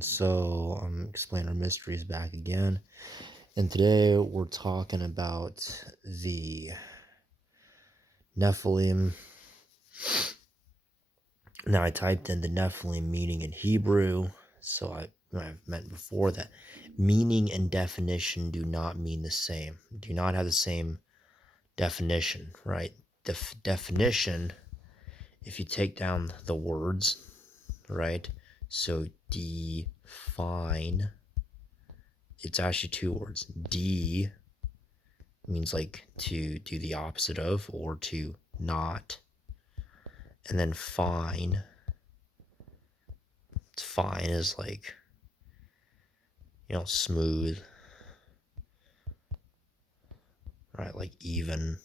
And so I'm explaining our mysteries back again. And today we're talking about the Nephilim. Now I typed in the Nephilim meaning in Hebrew. So I've meant before that meaning and definition do not mean the same. Do not have the same definition, right? Definition, if you take down the words, right? So define, it's actually two words. De means like to do the opposite of or to not. And then fine. Fine is like, smooth. Right? Like even.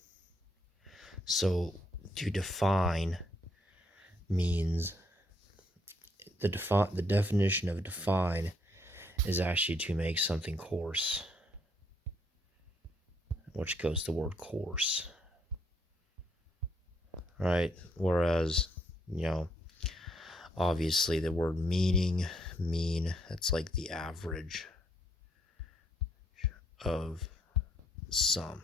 So to define means the definition of define is actually to make something coarse, which goes the word coarse, right? Whereas, obviously the word mean, that's like the average of some.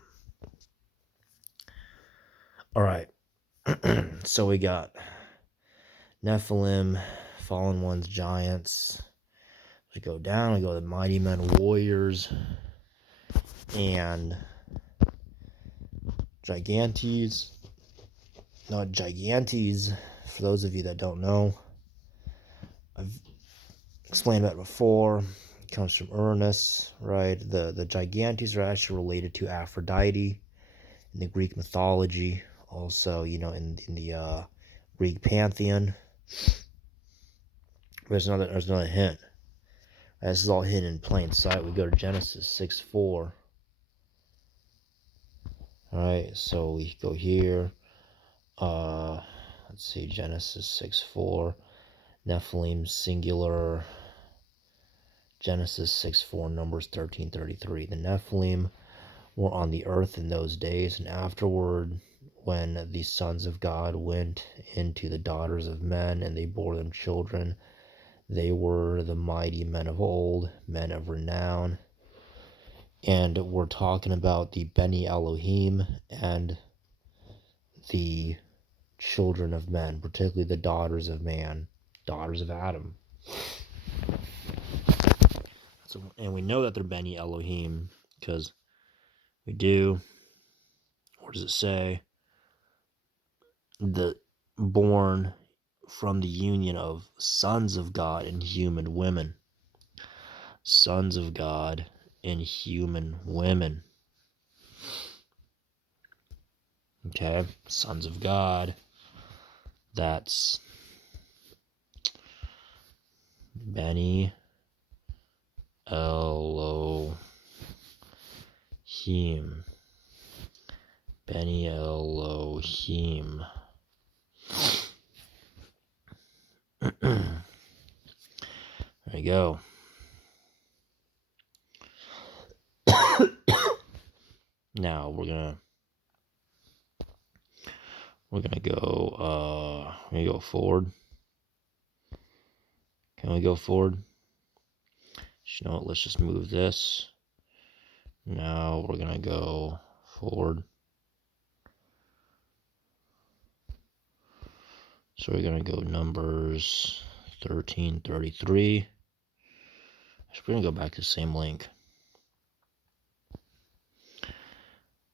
All right. So we got Nephilim, fallen ones, giants. We go down, we go to the mighty men, warriors, and gigantes. Not gigantes, for those of you that don't know. I've explained that before. It comes from Uranus, right? The gigantes are actually related to Aphrodite in the Greek mythology. Also, in the Greek pantheon. There's another hint. This is all hidden in plain sight. We go to Genesis 6:4. Alright, so we go here. Let's see, Genesis 6:4. Nephilim singular. Genesis 6:4, Numbers 13:33. The Nephilim were on the earth in those days, and afterward, when the sons of God went into the daughters of men, and they bore them children, they were the mighty men of old, men of renown. And we're talking about the Beni Elohim and the children of men, particularly the daughters of man, daughters of Adam. So, and we know that they're Beni Elohim because we do. What does it say? The born from the union of sons of God and human women. Sons of God and human women. Okay, sons of God. That's Beni Elohim. Beni Elohim. There you go. Now we're gonna go forward. Can we go forward? You know what? Let's just move this. Now we're gonna go forward. So we're gonna go Numbers 13:33. We're gonna go back to the same link.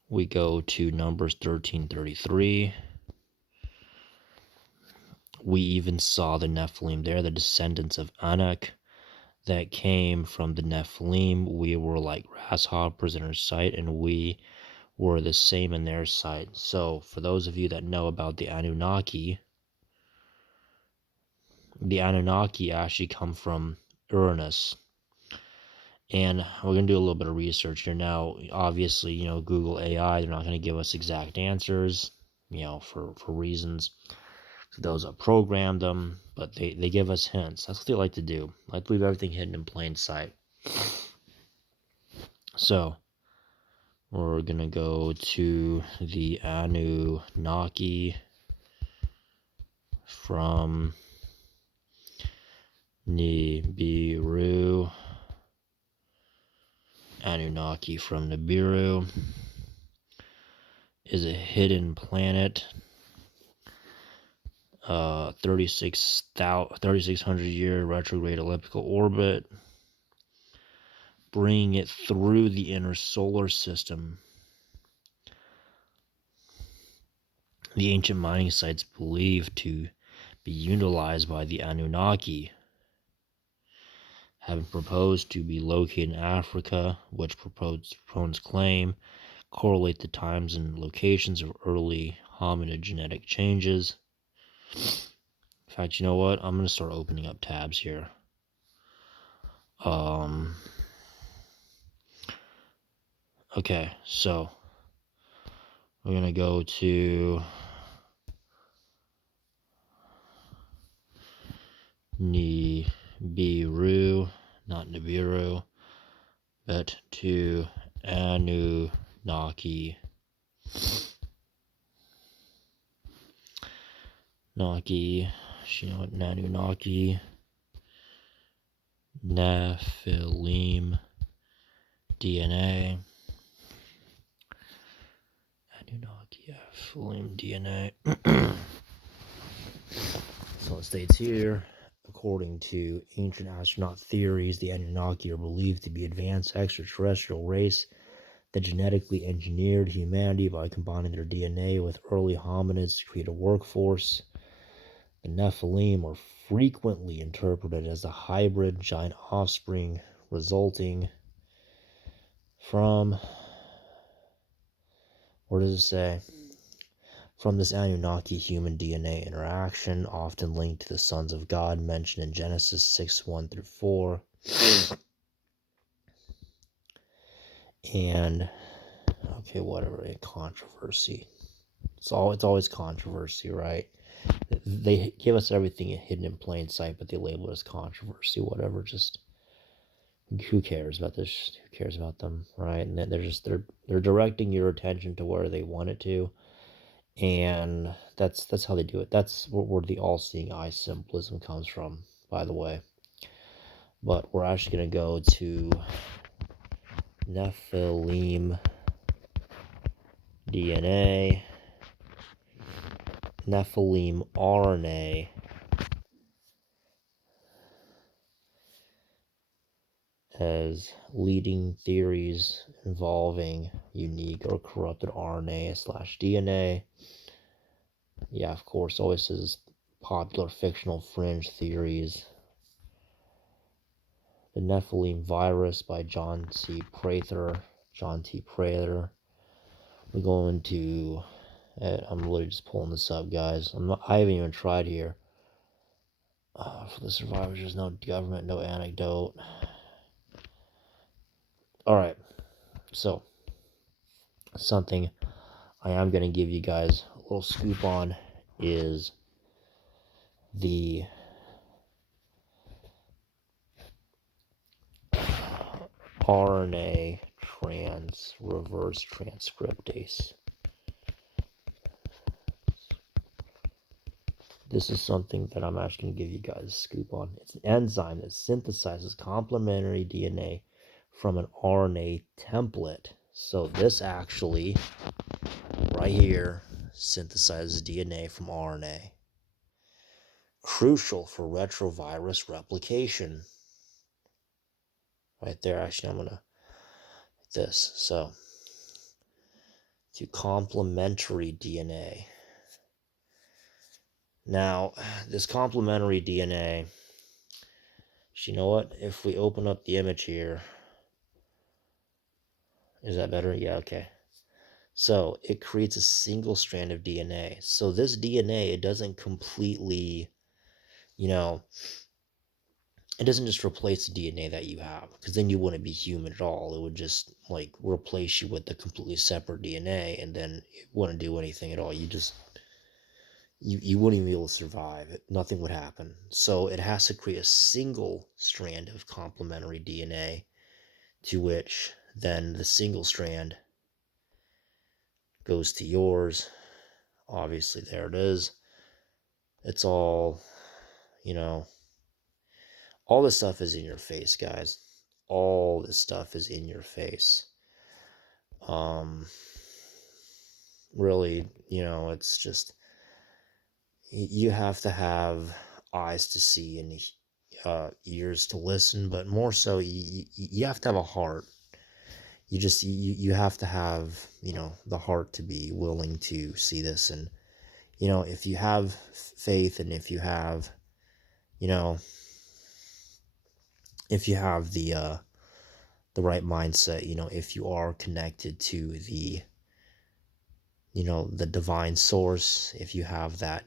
We go to Numbers 13:33. We even saw the Nephilim there, the descendants of Anak that came from the Nephilim. We were like grasshoppers in our sight, and we were the same in their sight. So for those of you that know about the Anunnaki actually come from Uranus. And we're going to do a little bit of research here. Now, obviously, Google AI, they're not going to give us exact answers, for reasons. Those that program them, but they give us hints. That's what they like to do. Like to leave everything hidden in plain sight. So, we're going to go to the Anunnaki from Nibiru, Anunnaki from Nibiru, is a hidden planet, 3,600 year retrograde elliptical orbit, bringing it through the inner solar system. The ancient mining sites believed to be utilized by the Anunnaki, having proposed to be located in Africa, which proponents claim correlate the times and locations of early hominid genetic changes. In fact, you know what? I'm going to start opening up tabs here. Okay, so we're going to go to Nibiru, not Nibiru, but to Anunnaki. You know what? Anunnaki, Nephilim DNA. Anunnaki, Nephilim DNA. So it states here, according to ancient astronaut theories, the Anunnaki are believed to be advanced extraterrestrial race that genetically engineered humanity by combining their DNA with early hominids to create a workforce. The Nephilim are frequently interpreted as a hybrid giant offspring resulting from, what does it say? From this Anunnaki human DNA interaction, often linked to the sons of God mentioned in Genesis 6:1-4. And okay, whatever, controversy. It's always controversy, right? They give us everything hidden in plain sight, but they label it as controversy, whatever. Just who cares about this? Who cares about them, right? And they're directing your attention to where they want it to, and that's how they do it. That's where the all-seeing eye symbolism comes from, by the way. But we're actually going to go to Nephilim DNA, Nephilim RNA, as leading theories involving unique or corrupted RNA/DNA. Yeah, of course, always says popular fictional fringe theories. The Nephilim virus by John T. Prather. We're going to, I'm literally just pulling this up, guys. I haven't even tried here. For the survivors, there's no government, no anecdote. Alright, so something I am going to give you guys a little scoop on is the RNA reverse transcriptase. This is something that I'm actually going to give you guys a scoop on. It's an enzyme that synthesizes complementary DNA from an RNA template. So this actually, right here, synthesizes DNA from RNA. Crucial for retrovirus replication. Right there, actually, I'm going to this. So, to complementary DNA. Now, this complementary DNA, you know what? If we open up the image here, is that better? Yeah, okay. So it creates a single strand of DNA. So this DNA, it doesn't completely, it doesn't just replace the DNA that you have, because then you wouldn't be human at all. It would just like replace you with a completely separate DNA, and then it wouldn't do anything at all. You wouldn't even be able to survive. Nothing would happen. So it has to create a single strand of complementary DNA, to which then the single strand goes to yours. Obviously, there it is. It's all, All this stuff is in your face, guys. All this stuff is in your face. Really, it's just, you have to have eyes to see and ears to listen, but more so, you have to have a heart. You have to have, the heart to be willing to see this. And, if you have faith, and if you have, if you have the right mindset, if you are connected to the, the divine source, if you have that,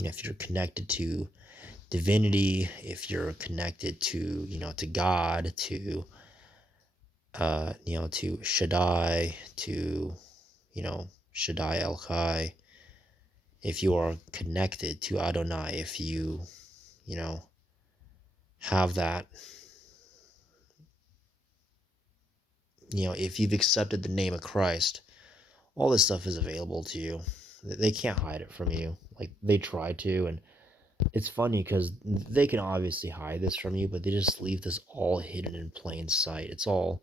if you're connected to divinity, if you're connected to, to God, to, to Shaddai, to, Shaddai El Chai, if you are connected to Adonai, if you, have that, if you've accepted the name of Christ, all this stuff is available to you. They can't hide it from you. Like, they try to, and it's funny because they can obviously hide this from you, but they just leave this all hidden in plain sight. It's all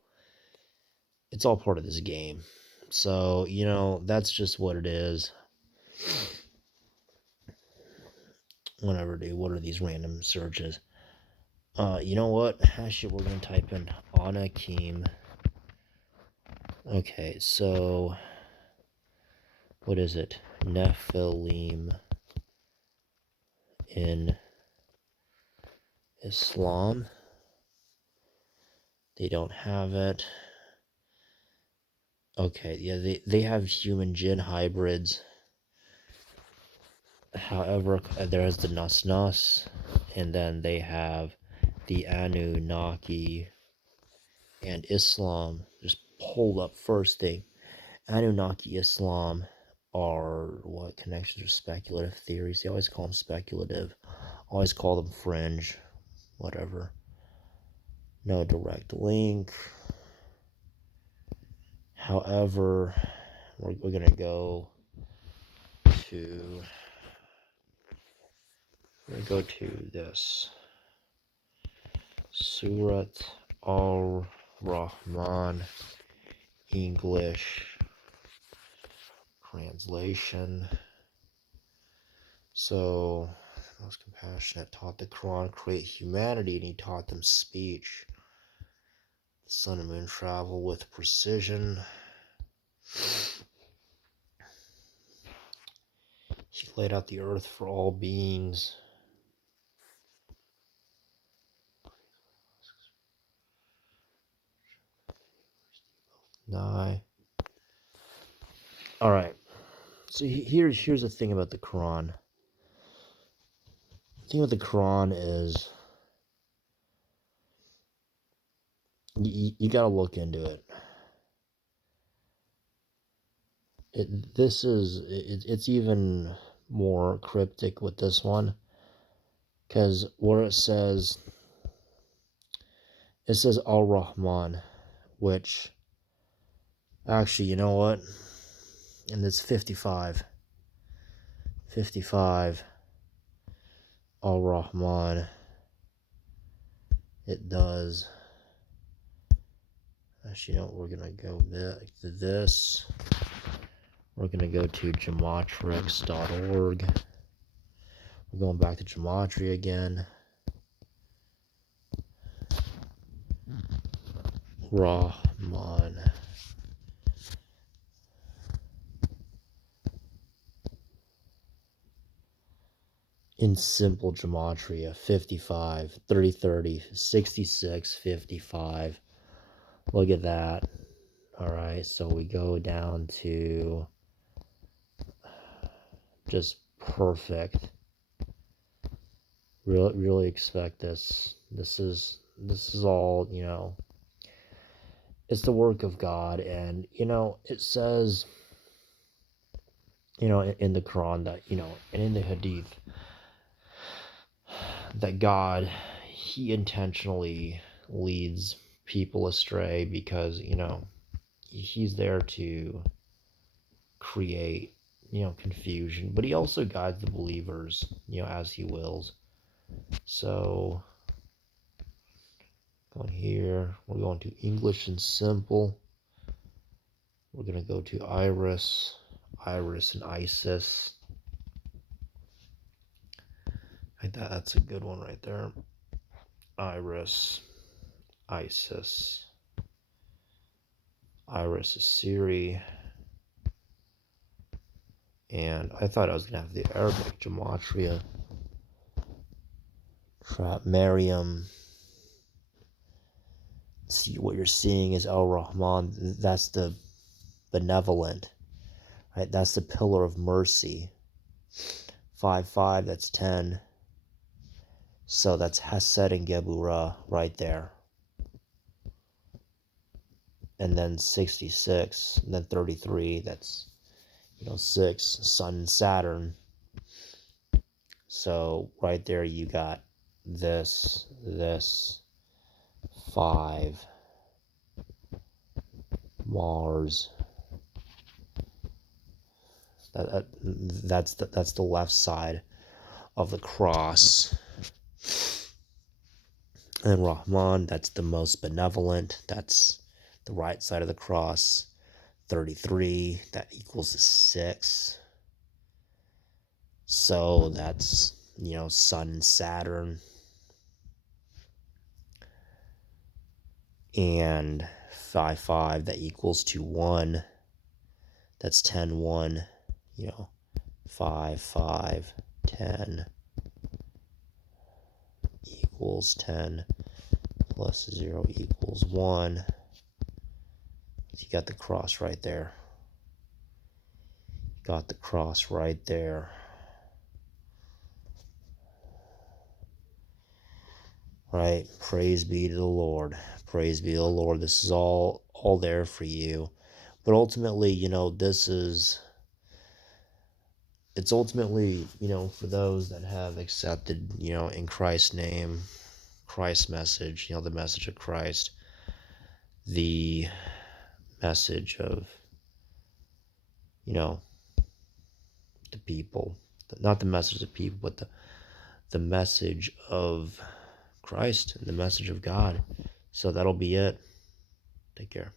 part of this game. So, that's just what it is. Whenever, dude, what are these random searches? You know what? Actually, we're going to type in Anakim. Okay, so what is it? Nephilim in Islam. They don't have it. Okay, yeah, they have human jinn hybrids. However, there's the Nas, and then they have the Anunnaki and Islam. Just hold up first thing. Anunnaki Islam are what connections are speculative theories. They always call them speculative. Always call them fringe. Whatever. No direct link. However, we're gonna go to this Surat al-Rahman English translation. So, the most compassionate taught the Quran create humanity, and he taught them speech. The sun and moon travel with precision. He laid out the earth for all beings. Nigh. All right. So here's the thing about the Quran. The thing with the Quran is you got to look into it. It's even more cryptic with this one, because where it says Al-Rahman, which actually, you know what? And it's 55 Al-Rahman. It does. Actually, you know what? We're gonna go back to this. We're gonna go to gematrix.org. We're going back to gematria again. Rahman. In simple gematria, 55, 30, 30, 66, 55. Look at that. Alright, so we go down to just perfect. Really expect this. This is all, it's the work of God. And, it says, in the Quran that, and in the Hadith, that God, he intentionally leads people astray because, he's there to create confusion, but he also guides the believers, as he wills. So, going here, we're going to English and Simple. We're going to go to Iris and Isis. That's a good one right there. Iris, Isis. Iris is Siri. And I thought I was going to have the Arabic gematria. Mariam. See, what you're seeing is Al-Rahman. That's the benevolent, right? That's the pillar of mercy. 5-5, that's 10. So that's Hesed and Geburah right there. And then 66, and then 33, that's 6, Sun and Saturn. So right there you got this, 5, Mars. That's the left side of the cross. And Rahman, that's the most benevolent. That's the right side of the cross. 33, that equals 6. So that's, Sun and Saturn. And 5-5, that equals to 1. That's 10-1, 5-5, 10 equals 10 plus 0 equals 1. So you got the cross right there. Got the cross right there. Right? Praise be to the Lord. Praise be to the Lord. This is all there for you. But ultimately, it's ultimately, for those that have accepted, in Christ's name, Christ's message, the message of Christ, the message of, the people, not the message of people, but the message of Christ and the message of God. So that'll be it. Take care.